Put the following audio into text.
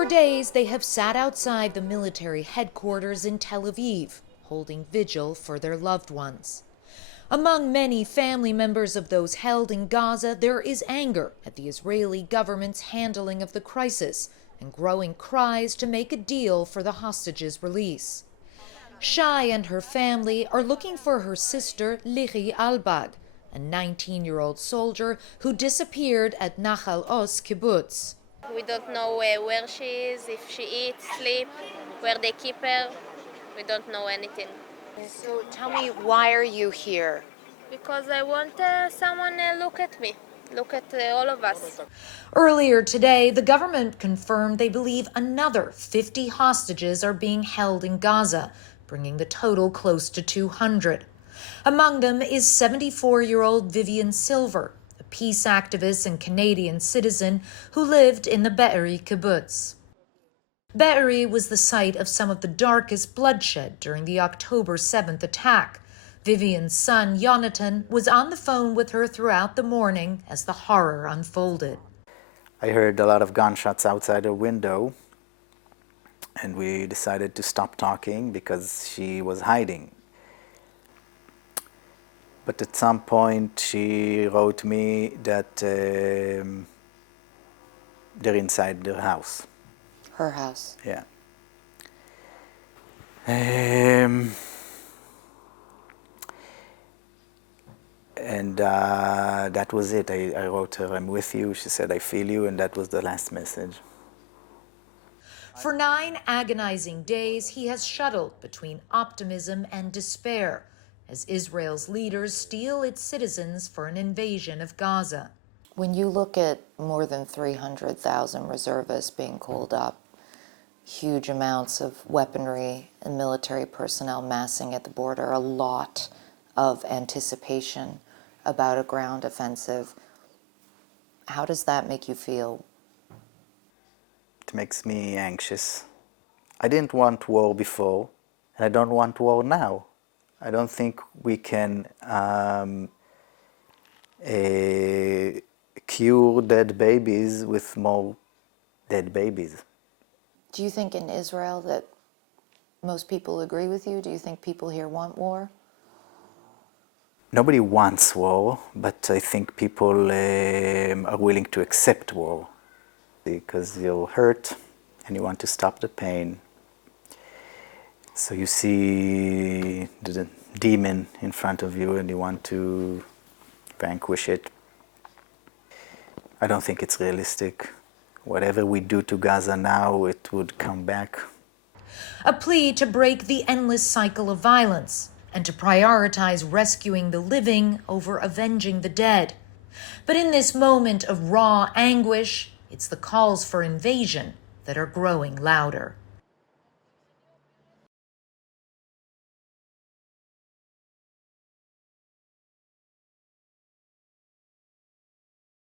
For days, they have sat outside the military headquarters in Tel Aviv, holding vigil for their loved ones. Among many family members of those held in Gaza, there is anger at the Israeli government's handling of the crisis and growing cries to make a deal for the hostages' release. Shai and her family are looking for her sister, Lichi Albad, a 19-year-old soldier who disappeared at Nachal Oz kibbutz. We don't know where she is, if she eats, sleeps, where they keep her. We don't know anything. So tell me, why are you here? Because I want someone look at me, look at all of us. Earlier today, the government confirmed they believe another 50 hostages are being held in Gaza, bringing the total close to 200. Among them is 74-year-old Vivian Silver, a peace activist and Canadian citizen who lived in the Be'eri kibbutz. Be'eri was the site of some of the darkest bloodshed during the October 7th attack. Vivian's son, Yonatan, was on the phone with her throughout the morning as the horror unfolded. I heard a lot of gunshots outside her window, and we decided to stop talking because she was hiding. But at some point she wrote me that they're inside their house. Her house. Yeah. And that was it. I wrote her, "I'm with you." She said, "I feel you," and that was the last message. For 9 agonizing days, he has shuttled between optimism and despair as Israel's leaders steel its citizens for an invasion of Gaza. When you look at more than 300,000 reservists being called up, huge amounts of weaponry and military personnel massing at the border, a lot of anticipation about a ground offensive, how does that make you feel? It makes me anxious. I didn't want war before, and I don't want war now. I don't think we can cure dead babies with more dead babies. Do you think in Israel that most people agree with you? Do you think people here want war? Nobody wants war, but I think people are willing to accept war because you're hurt and you want to stop the pain. So you see the demon in front of you and you want to vanquish it. I don't think it's realistic. Whatever we do to Gaza now, it would come back. A plea to break the endless cycle of violence and to prioritize rescuing the living over avenging the dead. But in this moment of raw anguish, it's the calls for invasion that are growing louder.